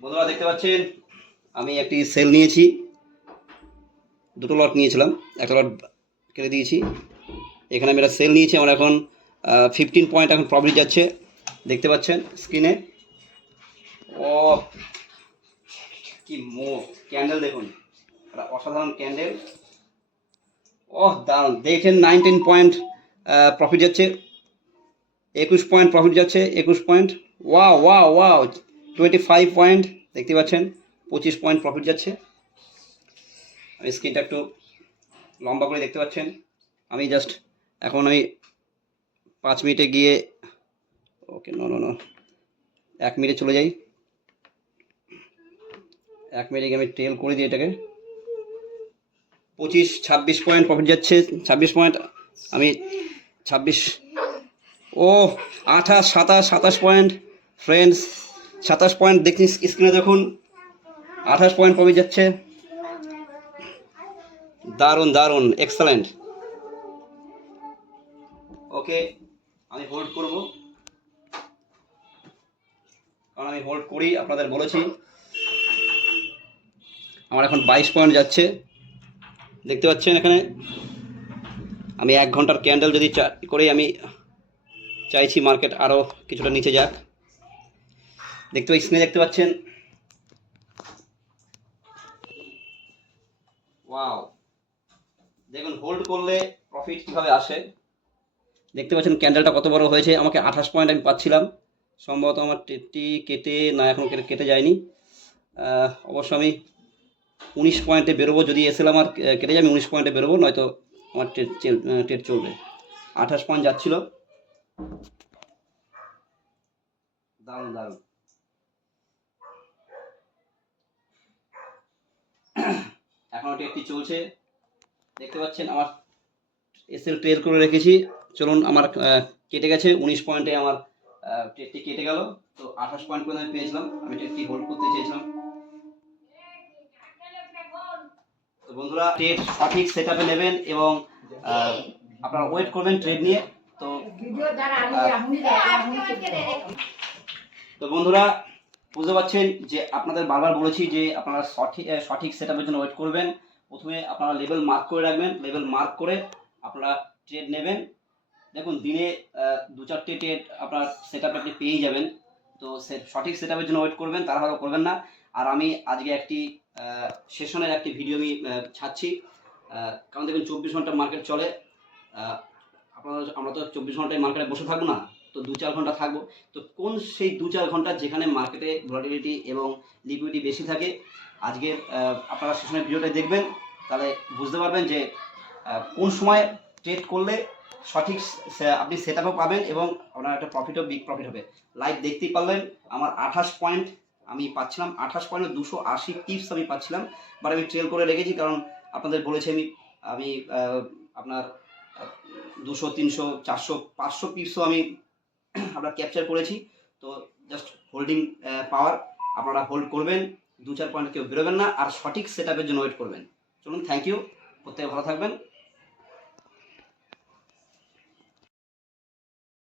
বন্ধুরা দেখতে পাচ্ছেন আমি একটি সেল নিয়েছি, দুটো লট নিয়েছিলাম, একটা লট কেটে দিয়েছি। এখানে আমি একটা সেল নিয়েছি, আমার এখন 15 পয়েন্ট এখন প্রফিট যাচ্ছে, দেখতে পাচ্ছেন স্ক্রিনে। ও কি মুভ ক্যান্ডেল দেখুন, একটা অসাধারণ ক্যান্ডেল। ও দারুণ, দেখেন 19 পয়েন্ট প্রফিট যাচ্ছে, 21 পয়েন্ট প্রফিট যাচ্ছে, 21 point. Wow wow wow, 25 point দেখতে পাচ্ছেন, 25 পয়েন্ট প্রফিট যাচ্ছে। আমি স্ক্রিনটা একটু লম্বা করে দেখতে পাচ্ছেন। আমি জাস্ট এখন আমি 5 মিনিটে গিয়ে, ওকে নো নো নো, 1 মিনিটে চলে যাই। 1 মিনিটে গিয়ে আমি টেল করে দিই এটাকে। 26 পয়েন্ট প্রফিট যাচ্ছে, 26 পয়েন্ট, আমি 26, ও 28, 27 পয়েন্ট ফ্রেন্ডস, 27 পয়েন্ট দেখছি স্ক্রিনে দেখুন, 28 পয়েন্ট প্রফিট যাচ্ছে। দারুণ দারুণ, এক্সেলেন্ট। ওকে আমি হোল্ড করব, কারণ আমি হোল্ড করি, আপনাদের বলেছি। আমার এখন 22 পয়েন্ট যাচ্ছে, দেখতে পাচ্ছেন এখানে। আমি 1 ঘন্টার ক্যান্ডেল যদি করেই আমি চাইছি মার্কেট আরও কিছুটা নিচে যাক। স্ক্রিনে দেখতে পাচ্ছেন, ওয়াও দেখুন হোল্ড করলে প্রফিট কীভাবে আসে। দেখতে পাচ্ছেন ক্যান্ডেলটা কত বড় হয়েছে। আমাকে 28 পয়েন্ট আমি পাচ্ছিলাম, সম্ভবত আমার টেটটি কেটে না, এখন কেটে যায়নি। অবশ্য আমি 19 পয়েন্টে বেরোবো, যদি এসএল আমার কেটে যায় আমি 19 পয়েন্টে বেরোবো, নয়তো আমার টেট চলবে। 28 পয়েন্ট যাচ্ছিল, দারুণ দারুণ। এখন টেটটি চলছে, দেখতে পাচ্ছেন আমার এসএল ট্রেল করে রেখেছি। চলুন, আমার কেটে গেছে 19 পয়েন্টে, আমার টেটটি কেটে গেল। তো 28 পয়েন্ট পর্যন্ত আমি পেয়েছিলাম, আমি টেটটি হোল্ড করতে চেয়েছিলাম। তো বন্ধুরা, ট্রেড সঠিক সেট আপে নেবেন এবং আপনারা ওয়েট করবেন ট্রেড নিয়ে। তো বন্ধুরা বুঝতে পারছেন যে আপনাদের বারবার বলেছি যে আপনারা সঠিক সেট আপের জন্য ওয়েট করবেন। প্রথমে আপনারা লেভেল মার্ক করে রাখবেন, লেভেল মার্ক করে আপনারা ট্রেড নেবেন। দেখুন দিনে 2-4টে ট্রেড আপনার সেট আপে আপনি পেয়েই যাবেন। তো সঠিক সেট আপের জন্য ওয়েট করবেন, তাড়াহুড়ো করবেন না। আর আমি আজকে একটি সেশনের একটি ভিডিও আমি ছাড়ছি, কারণ দেখুন 24 ঘন্টা মার্কেট চলে। আমরা তো 24 ঘন্টায় মার্কেটে বসে থাকবো না, তো 2-4 ঘন্টা থাকবো। তো কোন সেই 2-4 ঘন্টা যেখানে মার্কেটে ভলাটিলিটি এবং লিকুইডিটি বেশি থাকে, আজকের আপনারা সেশনের ভিডিওটা দেখবেন, তাহলে বুঝতে পারবেন যে কোন সময় ট্রেড করলে সঠিক আপনি সেট আপও পাবেন এবং আপনার একটা প্রফিটও বিগ প্রফিট হবে। লাইভ দেখতেই পারলেন আমার 28 পয়েন্ট আমি পাচ্ছিলাম, 28 পয়েন্টে 280 টিপস আমি পাচ্ছিলাম। বাট আমি ট্রেল করে রেখেছি, কারণ আপনাদের বলেছি আমি আপনার 200, 300, 400, 500 পিপসও আমি আপনার ক্যাপচার করেছি। তো জাস্ট হোল্ডিং পাওয়ার, আপনারা হোল্ড করবেন, 2-4 পয়েন্ট কেউ বেরোবেন না, আর সঠিক সেট আপের জন্য ওয়েট করবেন। চলুন, থ্যাংক ইউ, প্রত্যেকে ভালো থাকবেন।